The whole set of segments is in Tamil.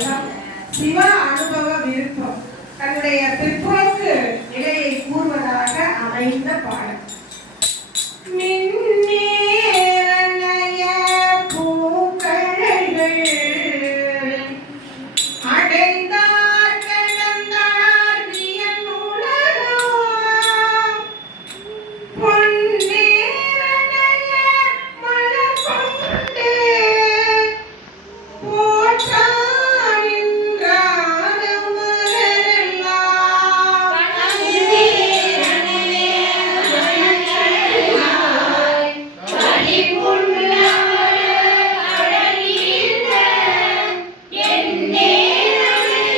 பாடல்தான் சிவ அனுபவ விருப்பம். தன்னுடைய பிற்போக்கு நிலையை கூறுவதாக அமைந்த பாடல். Yeah.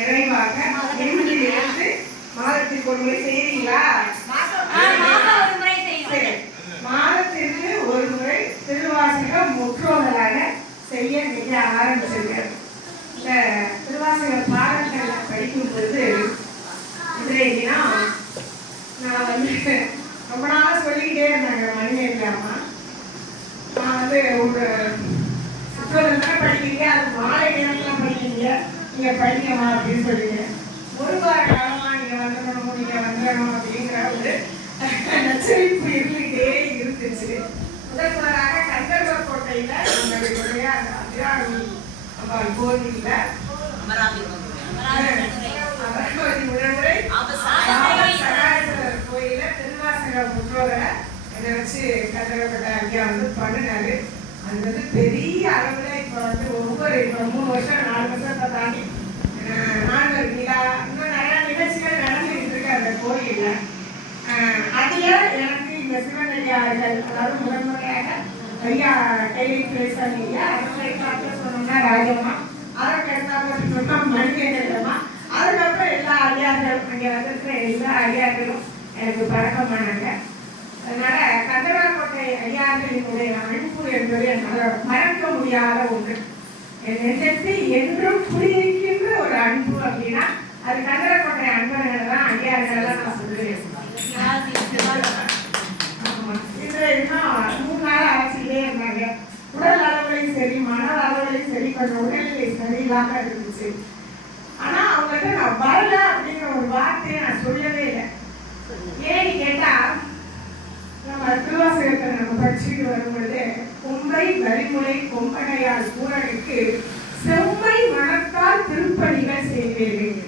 நிறைவாக இன்று மாதத்திற்கு ஒரு முறை செய்யறீங்களா? மாதத்திற்கு ஒரு முறை திருவாசகம் முற்றோதலாக செய்ய மிக ஆரம்பிச்சிருக்கேன். இந்த திருவாசக பாடல்களை படிக்கும் பொழுது இன்றைய தினம் நான் ரொம்ப நாளாக சொல்லிக்கிட்டே இருந்தாங்க மணிமேகலாமா, நான் ஒரு சுற்றுலா படிக்கிறீங்க, அது மாலை நேரத்தில் படிக்கிறீங்க, நீங்கள் படிக்கமா அப்படின்னு சொல்லுங்க. ஒரு வார காலமாக நீங்கள் வந்துடணும் அப்படிங்கிற ஒரு நச்சரிப்பு இருந்துகிட்டே இருந்துச்சு. முதலாக கந்தர்வ கோட்டையில் நம்மளுடைய அந்த அபிராமி அம்பாள் கோவிலில் கோயில திருவாசக முற்றோதலை இதை வச்சு கந்தர்வ ஐயா பண்ணினாரு. அது பெரிய அளவுல இப்ப ஒவ்வொரு 3 வருஷம் 4 வருஷத்தை தாண்டி நாங்கள் விழா இன்னும் நிறைய நிகழ்ச்சிகள் நடந்துகிட்டு இருக்கு அந்த கோயில்ல. அதுல எனக்கு இந்த சிவனடியார்கள், அதாவது முதன்முறையாக ஐயா டெய்லி பேசுறாங்க, அதுக்கு சொன்னோம்னா ராஜம்மா, அதற்கு எடுத்தாப்புல சொன்னா மணிமேகலம்மா, அதுக்கப்புறம் எல்லா ஐயார்களும் அங்கே வந்திருக்கிற எல்லா ஐயார்களும் எனக்கு பழக்கமானாங்க. அதனால கந்தராக்கோட்டை ஐயாக்களினுடைய அன்பு என்பது என்னால் மறக்க முடியாத ஒன்று. என் நெஞ்சத்தில் என்றும் குடியிருக்கின்ற ஒரு அன்பு அப்படின்னா அது கந்தராக்கோட்டை அன்பர்கள் தான், ஐயாக்கள் தான் நான் சொல்லுவேன். இதுல இன்னும் 3 நாள் ஆட்சியிலே இருந்தாங்க. உடல் அளவுலையும் சரி மன அளவுலையும் சரி கொஞ்சம் உடல்நிலை சரியில்லாம இருந்துச்சு. ஆனா அவங்ககிட்ட நான் வரல அப்படிங்கிற ஒரு வார்த்தையை நான் சொல்லவே இல்லை. ஏன்னு கேட்டா, நம்ம திருவாசகத்தை நம்ம படிச்சுட்டு வரும்பொழுது கொம்பை வரிமுறை கொம்பனையால் கூறனுக்கு செம்மை மனத்தால் திருப்பணிகள் செய்வேன்,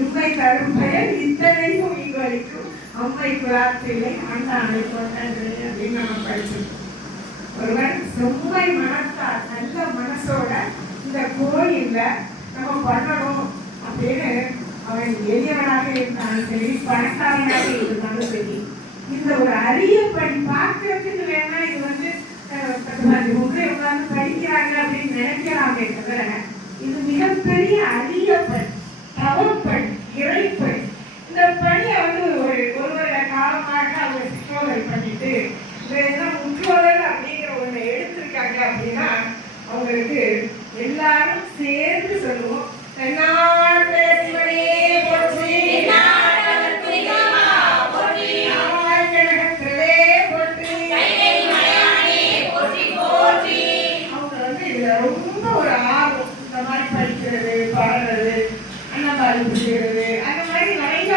இம்மை தரும் பயன் இத்தனையும் இவளுக்கும் அம்மை குலாத்திலே ஆண்டானை கொண்டது அப்படின்னு நம்ம படிச்சிருக்கோம். ஒருவன் செம்மை மனத்தால் நல்ல மனசோட இந்த கோயில்ல நம்ம பண்ணணும் அப்படின்னு அவன் எளியவனாக இருந்தாலும் சரி பணக்காரனாக இருந்தாலும் சரி, இந்த ஒரு அரிய பணி பார்க்கறதுக்கு வேணா இது உட்கார்ந்து படிக்கிறாங்க அப்படின்னு நினைக்கலாமே தவிர இது மிகப்பெரிய அரிய பணி, தவப்பணி, இறைப்பணி. இந்த பணியை ஒரு வருட காலமாக அவங்க சிற்றோதல் பண்ணிட்டு முற்றோதல் அப்படிங்கிற ஒண்ணு எடுத்திருக்காங்க அப்படின்னா அவங்களுக்கு எல்லாரும் சேர்ந்து சொல்லுவோம், ரொம்ப ஒரு ஆர்வம் இந்த மாதிரி படிக்கிறது, பாடுறது, அன்னபாரி செய்யறது, அந்த மாதிரி நிறைய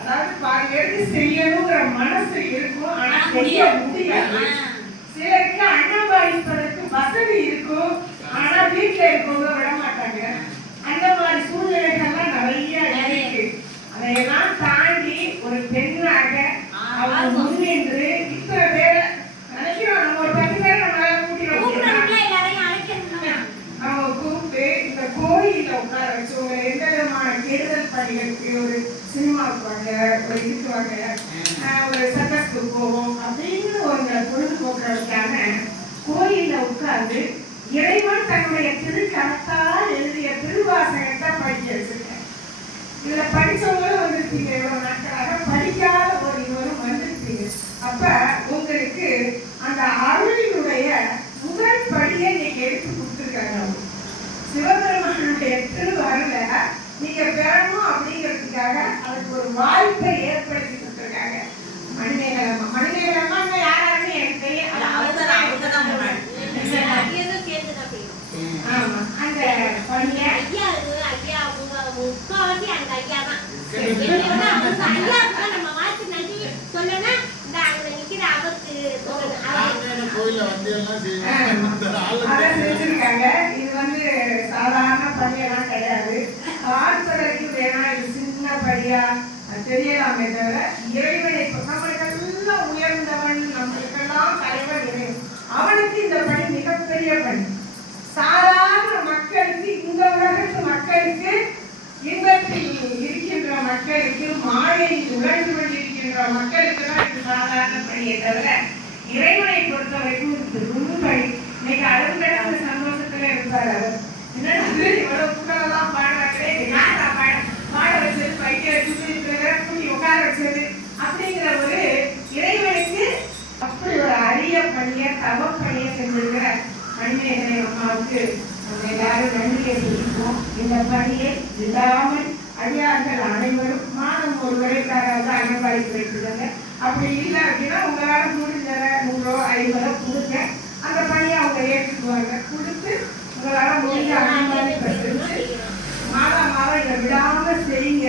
அதாவது எடுத்து செய்யணுங்கிற மனசு இருக்கும். ஆனா செய்ய முடியாது. சிலருக்கு அன்னபாரிப்பதற்கு வசதி இருக்கும், ஆனா வீட்டுல இருக்கவங்க விட மாட்டாங்க. அந்த மாதிரி சூழ்நிலைகள்லாம் நிறைய இருக்கு. அதையெல்லாம் தாண்டி ஒரு பெண்ணாக அவங்க முன்னின்று இத்தனை பேரை நினைக்கிறோம். நம்ம ஒரு 10 பேரை நம்மளால அவங்க கூப்பிட்டு இந்த கோயில உட்கார வச்சு உங்க எந்த விதமான தேர்தல் பணிகளுக்கு ஒரு சினிமாவுக்கு வாங்க, ஒரு இதுக்கு வாங்க, ஒரு சர்க்கஸ்க்கு போவோம் அப்படின்னு ஒரு பொழுதுபோக்குறதுக்கான கோயில்ல உட்கார்ந்து இறைவன் தன்னுடைய திருக்கரத்தால் எழுதிய திருவாசகத்தை படிக்க வச்சிருக்கேன். இதுல படிச்சவங்களும் வந்திருப்பீங்க, எவ்வளவு நாட்களாக படிக்காத ஒரு இவரும் வந்திருப்பீங்க. அப்ப உங்களுக்கு அந்த அருளினுடைய முதல் படியை நீங்க எடுத்து கொடுத்துருக்காங்க. சிவபெருமானுடைய திருவருள நீங்க பெறணும் அப்படிங்கிறதுக்காக அதுக்கு ஒரு வாய்ப்பை ஏற்படுத்தி கொடுத்துருக்காங்க. மணிமேகலம்மா யாராருன்னு எனக்கு தெரியும். ஆமா, அந்த பணியை செஞ்சிருக்காங்க. இது சாதாரண படியெல்லாம் கிடையாது. பார்ப்பதற்கு வேணா இது சின்ன படியா தெரியலாமே தவிர இறைவனை நம்மளுக்கெல்லாம் உயர்ந்தவன், நம்மளுக்கெல்லாம் தலைவன் இறைவன், அவனுக்கு இந்த பணி மிகப்பெரிய பணி. சாதாரண மக்களுக்கு, இந்த உலகத்து மக்களுக்கு, இன்பத்தில் இருக்கின்ற மக்களுக்கு, மாயையில் உழந்து கொண்டிருக்கின்ற மக்களுக்கு தான் இது சாதாரண பணியை தவிர இறைவனை பொறுத்த வரைக்கும் பெரும் பணி. இன்னைக்கு அருந்தடத்து சந்தோஷத்துல இருப்பார் அவர். என்னன்னா இவ்வளவு புகழெல்லாம் பாடுறாங்களே, செய்வோம். இந்த பணியை விடாமல் அடியார்கள் அனைவரும் மாதம் ஒரு முறைக்காக அங்கன்வாடிக்கு வைக்கிறாங்க. அப்படி இல்லை அப்படின்னா உங்களால் முடிஞ்ச 100 50 கொடுங்க. அந்த பணியை அவங்க ஏற்றுக்குவாங்க. கொடுத்து உங்களால் முடிஞ்ச அங்கன்வாடி பெற்று மாதம் இதை விடாமல் செய்யுங்க.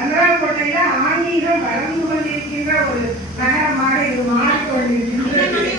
அன்றாக்கோட்டையில ஆன்மீகம் வளர்ந்து கொண்டிருக்கின்ற ஒரு நகரமாக இது மாறிக்கொண்டிருக்கின்றது.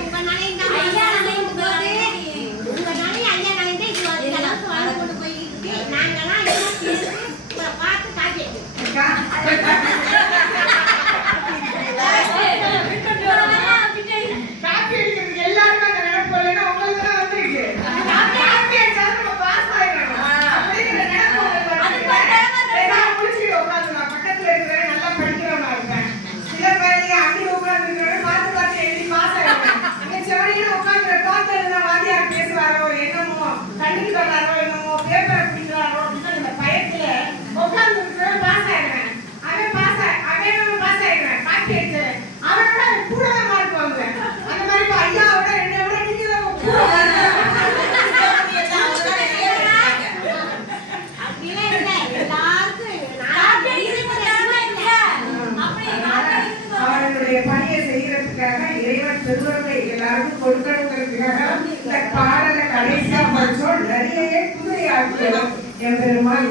பணியை செய்யறதுக்காக இறைவன் திருவருளை எல்லாருக்கும் கொடுக்கணுங்கிறதுக்காக இந்த பாடலை கடைசியா படிச்சோம். நிறைய புதையாக்குறோம் என் பெருமாள்.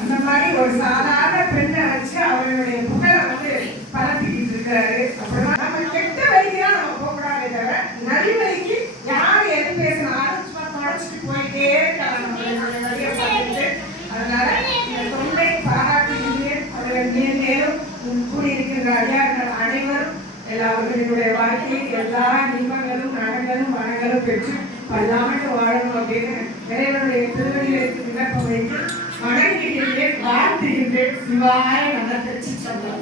அந்த மாதிரி ஒரு சாதாரண பெண்ணை வச்சு அவர்களுடைய புகழை பரப்பிக்கிட்டு இருக்காரு. அப்படின்னா நம்ம கெட்ட வழியா நம்ம போகக்கூடாதே தவிர நல்வழிக்கு யார் எது பேசினாலும் சும்மா தொடச்சிட்டு போயிட்டே இருக்காங்க நம்மளுடைய வழியை பார்த்துட்டு. அதனால இந்த தொண்டை பாராட்டுகிறேன். அவர்கள் மேலும் கூடியிருக்கின்ற அடியார்கள் அனைவரும் அவர்களுடைய வாழ்க்கையில் எல்லா இன்பங்களும் நலங்களும் வளங்களும் பெற்று பல்லாண்டு வாழணும் அப்படின்னு இறைவனுடைய திருவடிகளுக்கு விண்ணப்பம் வைத்து வணங்குகின்றேன், வாழ்த்துகின்றேன். சிவாய நம.